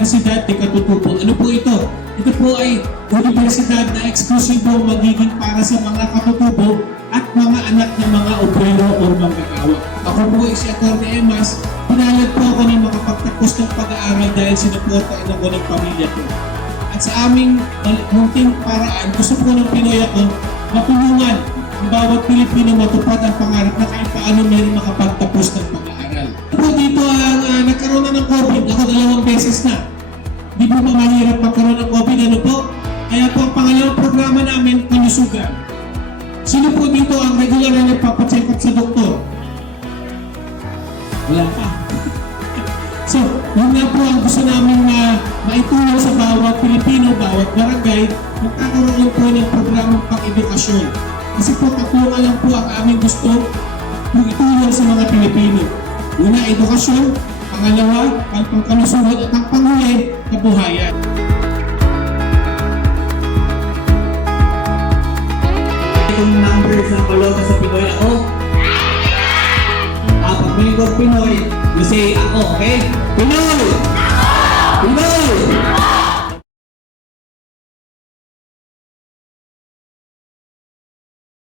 Universidad de Katutubo. Ano po ito? Ito po ay universidad na eksklusibo magiging para sa mga katutubo at mga anak ng mga obrero o manggagawa. Ako po ay si Atty. Emas. Pinalad po ako na makapagtapos ng pag-aaral dahil sinuportaan ako ng pamilya ko. At sa aming munting paraan, gusto po ng Pinoy ako matulungan ang bawat Pilipino matupad ang pangarap na kahit paano meron makapagtapos ng pag-aaral. Beses na. Di po ba mahirap magkaroon ng COVID, ano po? Kaya po ang pangalawang programa namin, Kanusugan. Sino po dito ang regular na nagpapacheck up sa doktor? Wala pa. So, yun nga po ang gusto namin na maitulong sa bawat Pilipino, bawat barangay, magkakaroon po ng programang pang-edukasyon. Kasi po tatlo lang po ang aming gusto yung itulong sa mga Pilipino. Una, edukasyon. Pangalawa, ang pangkalusugan at ang panghuli, kabuhayan. Itong numbers ng Balota sa Pinoy ako. Ah, pag may Pinoy, you say ako, okay? Pinoy!